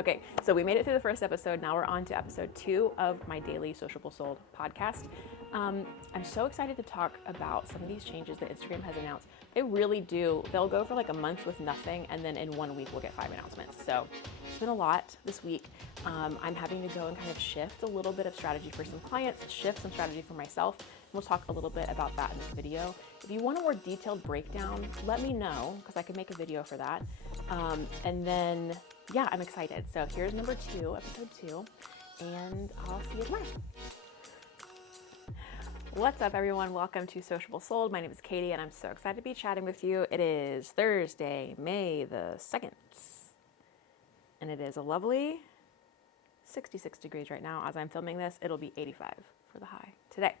Okay, so we made it through the first episode. Now we're on to episode 2 of my daily Sociable Soul podcast. I'm so excited to talk about some of these changes that Instagram has announced. They really do. They'll go for like a month with nothing, and then in 1 week we'll get 5 announcements. So it's been a lot this week. I'm having to go and kind of shift a little bit of strategy for some clients, shift some strategy for myself. We'll talk a little bit about that in this video. If you want a more detailed breakdown, let me know, because I can make a video for that. And then, yeah, I'm excited. So here's number 2, episode 2, and I'll see you tomorrow. What's up, everyone? Welcome to Sociable Soul. My name is Katie, and I'm so excited to be chatting with you. It is Thursday, May the 2nd, and it is a lovely 66 degrees right now. As I'm filming this, it'll be 85 for the high today.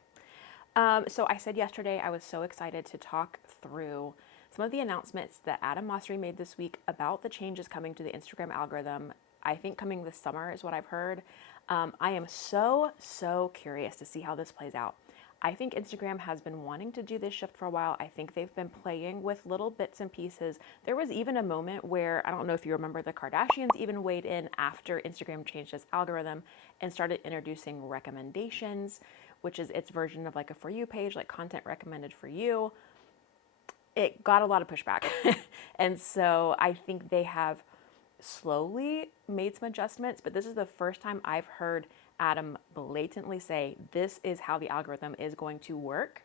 So I said yesterday I was so excited to talk through some of the announcements that Adam Mosseri made this week about the changes coming to the Instagram algorithm. I think coming this summer is what I've heard. I am so curious to see how this plays out. I think Instagram has been wanting to do this shift for a while. I think they've been playing with little bits and pieces. There was even a moment where, I don't know if you remember, the Kardashians even weighed in after Instagram changed its algorithm and started introducing recommendations, which is its version of like a For You page, like content recommended for you. It got a lot of pushback. And so I think they have slowly made some adjustments, but this is the first time I've heard Adam blatantly say, this is how the algorithm is going to work.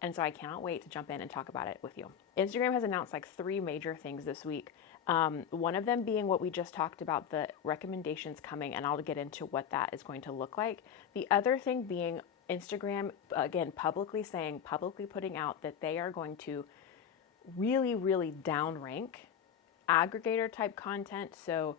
And so I cannot wait to jump in and talk about it with you. Instagram has announced like 3 major things this week. One of them being what we just talked about, the recommendations coming, and I'll get into what that is going to look like. The other thing being Instagram, again, publicly putting out that they are going to really downrank aggregator type content. So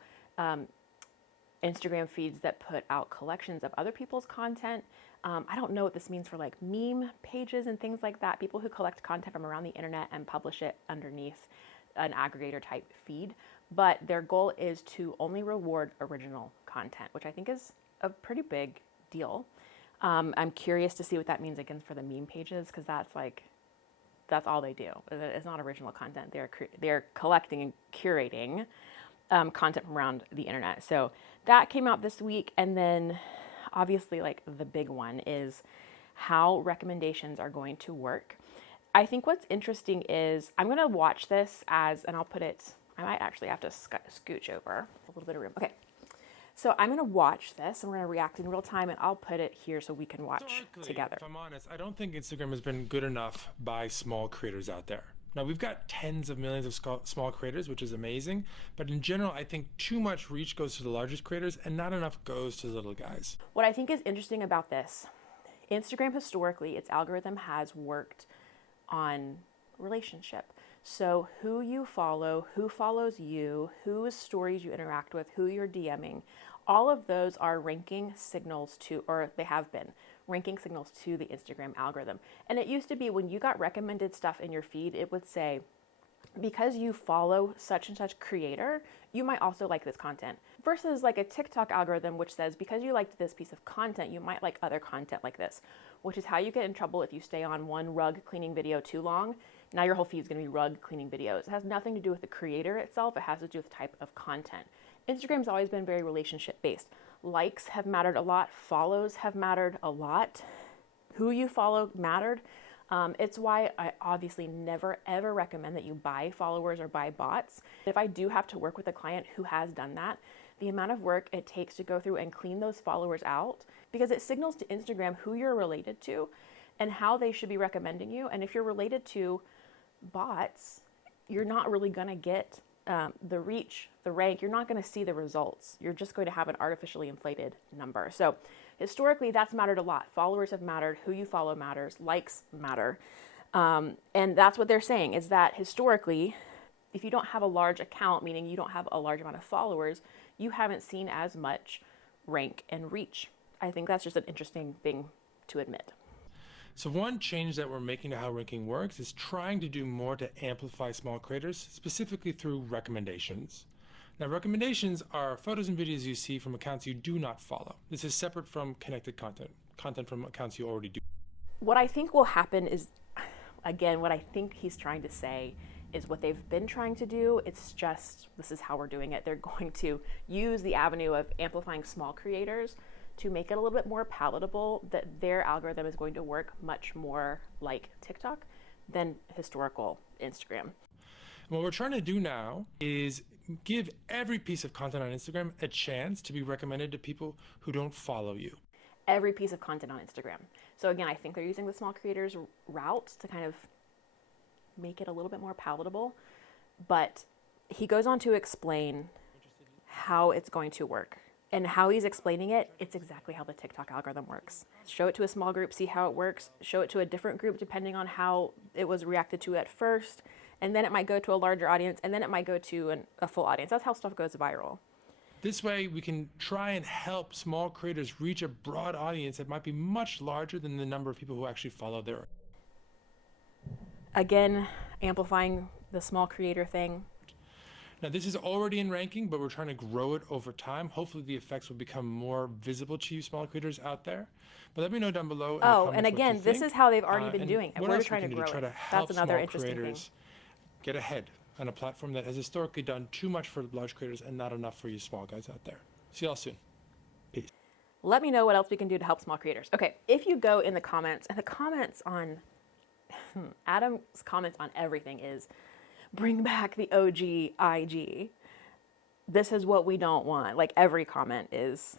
Instagram feeds that put out collections of other people's content. I don't know what this means for like meme pages and things like that. People who collect content from around the internet and publish it underneath an aggregator type feed. But their goal is to only reward original content, which I think is a pretty big deal. I'm curious to see what that means again for the meme pages, because that's all they do. It's not original content. They're collecting and curating content from around the internet. So that came out this week. And then obviously like the big one is how recommendations are going to work. I think what's interesting is I'm going to watch this as, and I'll put it, I might actually have to scooch over a little bit of room. Okay. So I'm going to watch this and we're going to react in real time, and I'll put it here so we can watch together. If I'm honest, I don't think Instagram has been good enough by small creators out there. Now, we've got tens of millions of small creators, which is amazing. But in general, I think too much reach goes to the largest creators and not enough goes to the little guys. What I think is interesting about this, Instagram historically, its algorithm has worked on relationship. So who you follow, who follows you, whose stories you interact with, who you're DMing, all of those are ranking signals to, or they have been ranking signals to the Instagram algorithm. And it used to be when you got recommended stuff in your feed, it would say, because you follow such and such creator, you might also like this content. Versus like a TikTok algorithm, which says, because you liked this piece of content, you might like other content like this, which is how you get in trouble if you stay on one rug cleaning video too long. Now your whole feed is going to be rug cleaning videos. It has nothing to do with the creator itself. It has to do with the type of content. Instagram's always been very relationship based. Likes have mattered a lot. Follows have mattered a lot. Who you follow mattered. It's why I obviously never ever recommend that you buy followers or buy bots. If I do have to work with a client who has done that, the amount of work it takes to go through and clean those followers out, because it signals to Instagram who you're related to and how they should be recommending you. And if you're related to bots, you're not really going to get the reach, the rank. You're not going to see the results. You're just going to have an artificially inflated number. So historically, that's mattered a lot. Followers have mattered. Who you follow matters. Likes matter. And that's what they're saying, is that historically, if you don't have a large account, meaning you don't have a large amount of followers, you haven't seen as much rank and reach. I think that's just an interesting thing to admit. So one change that we're making to how ranking works is trying to do more to amplify small creators, specifically through recommendations. Now, recommendations are photos and videos you see from accounts you do not follow. This is separate from connected content from accounts you already do. What I think will happen is, again, what I think he's trying to say is what they've been trying to do. It's just, this is how we're doing it. They're going to use the avenue of amplifying small creators to make it a little bit more palatable, that their algorithm is going to work much more like TikTok than historical Instagram. What we're trying to do now is give every piece of content on Instagram a chance to be recommended to people who don't follow you. Every piece of content on Instagram. So again, I think they're using the small creators route to kind of make it a little bit more palatable. But he goes on to explain how it's going to work. And how he's explaining it, it's exactly how the TikTok algorithm works. Show it to a small group, see how it works. Show it to a different group depending on how it was reacted to at first. And then it might go to a larger audience, and then it might go to a full audience. That's how stuff goes viral. This way, we can try and help small creators reach a broad audience that might be much larger than the number of people who actually follow their. Again, amplifying the small creator thing. Now, this is already in ranking, but we're trying to grow it over time. Hopefully, the effects will become more visible to you small creators out there. But let me know down below. Oh, and again, this is how they've already been doing it. We're trying to grow it. That's another interesting thing. Get ahead on a platform that has historically done too much for large creators and not enough for you small guys out there. See y'all soon. Peace. Let me know what else we can do to help small creators. Okay, if you go in the comments, and the comments on Adam's comments on everything is, bring back the OG IG. This is what we don't want. Like, every comment is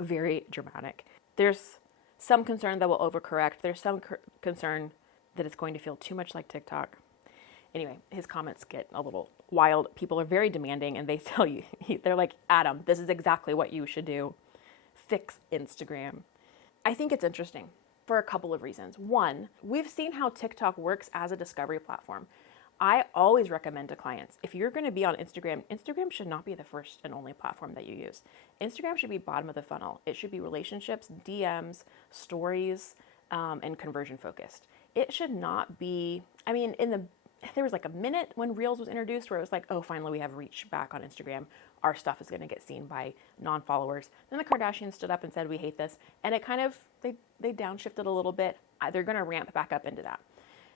very dramatic. There's some concern that will overcorrect. There's some concern that it's going to feel too much like TikTok. Anyway, his comments get a little wild. People are very demanding, and they tell you, they're like, Adam, this is exactly what you should do. Fix Instagram. I think it's interesting for a couple of reasons. One, we've seen how TikTok works as a discovery platform. I always recommend to clients, if you're going to be on Instagram, Instagram should not be the first and only platform that you use. Instagram should be bottom of the funnel. It should be relationships, DMs, stories, and conversion focused. It should not be, I mean, there was like a minute when Reels was introduced where it was like, oh, finally we have reach back on Instagram. Our stuff is going to get seen by non-followers. Then the Kardashians stood up and said, we hate this. And it kind of, they downshifted a little bit. They're going to ramp back up into that.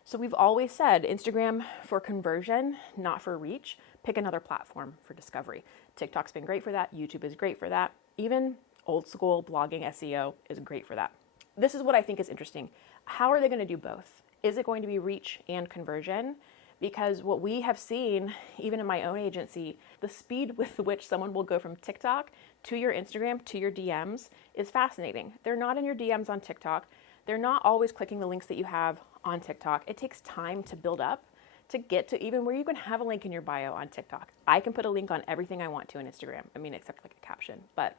So we've always said Instagram for conversion, not for reach. Pick another platform for discovery. TikTok's been great for that. YouTube is great for that. Even old school blogging SEO is great for that. This is what I think is interesting. How are they going to do both? Is it going to be reach and conversion? Because what we have seen, even in my own agency, the speed with which someone will go from TikTok to your Instagram to your DMs is fascinating. They're not in your DMs on TikTok. They're not always clicking the links that you have on TikTok. It takes time to build up to get to even where you can have a link in your bio on TikTok. I can put a link on everything I want to on Instagram. I mean, except like a caption, but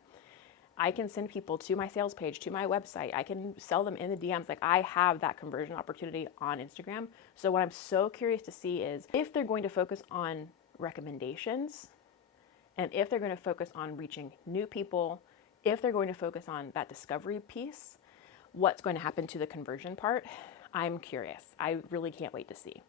I can send people to my sales page, to my website. I can sell them in the DMs. Like, I have that conversion opportunity on Instagram. So what I'm so curious to see is if they're going to focus on recommendations, and if they're going to focus on reaching new people, if they're going to focus on that discovery piece, what's going to happen to the conversion part? I'm curious. I really can't wait to see.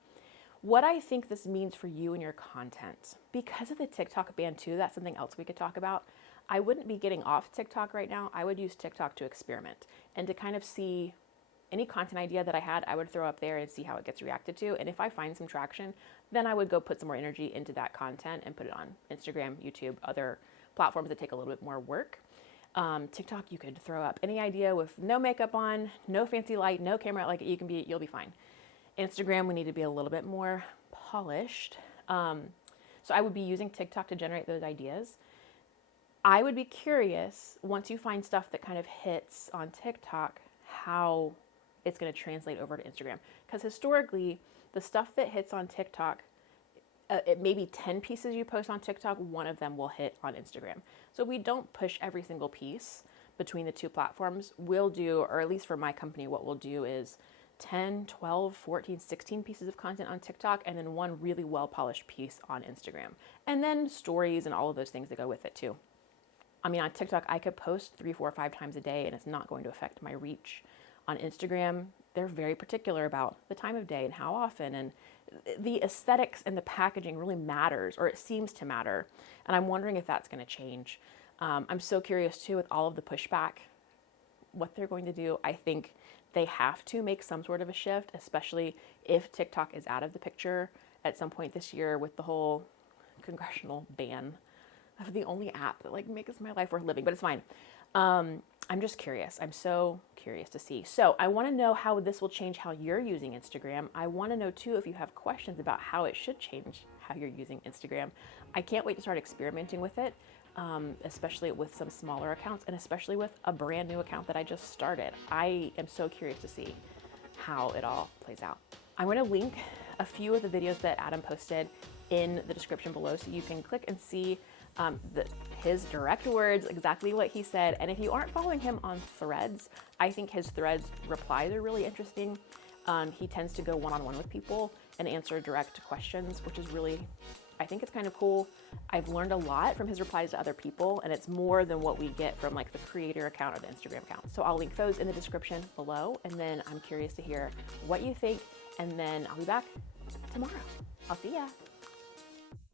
What I think this means for you and your content. Because of the TikTok ban too, that's something else we could talk about. I wouldn't be getting off TikTok right now. I would use TikTok to experiment and to kind of see any content idea that I had, I would throw up there and see how it gets reacted to. And if I find some traction, then I would go put some more energy into that content and put it on Instagram, YouTube, other platforms that take a little bit more work. TikTok, you could throw up any idea with no makeup on, no fancy light, no camera, like you'll be fine. Instagram, we need to be a little bit more polished. So I would be using TikTok to generate those ideas. I would be curious, once you find stuff that kind of hits on TikTok, how it's going to translate over to Instagram. Because historically, the stuff that hits on TikTok, it may be 10 pieces you post on TikTok, one of them will hit on Instagram. So we don't push every single piece between the two platforms. We'll do, or at least for my company, what we'll do is 10, 12, 14, 16 pieces of content on TikTok, and then one really well-polished piece on Instagram. And then stories and all of those things that go with it too. I mean, on TikTok, I could post 3, 4, 5 times a day, and it's not going to affect my reach. On Instagram, they're very particular about the time of day and how often, and the aesthetics and the packaging really matters, or it seems to matter. And I'm wondering if that's going to change. I'm so curious too with all of the pushback, what they're going to do. I think they have to make some sort of a shift, especially if TikTok is out of the picture at some point this year with the whole congressional ban of the only app that like makes my life worth living, but it's fine. I'm just curious. I'm so curious to see. So I want to know how this will change how you're using Instagram. I want to know too if you have questions about how it should change how you're using Instagram. I can't wait to start experimenting with it, especially with some smaller accounts and especially with a brand new account that I just started. I am so curious to see how it all plays out. I'm going to link a few of the videos that Adam posted in the description below so you can click and see his direct words, exactly what he said. And if you aren't following him on Threads, I think his Threads replies are really interesting. He tends to go one-on-one with people and answer direct questions, which is really, I think it's kind of cool. I've learned a lot from his replies to other people, and it's more than what we get from like the creator account or the Instagram account. So I'll link those in the description below, and then I'm curious to hear what you think, and then I'll be back tomorrow. I'll see ya.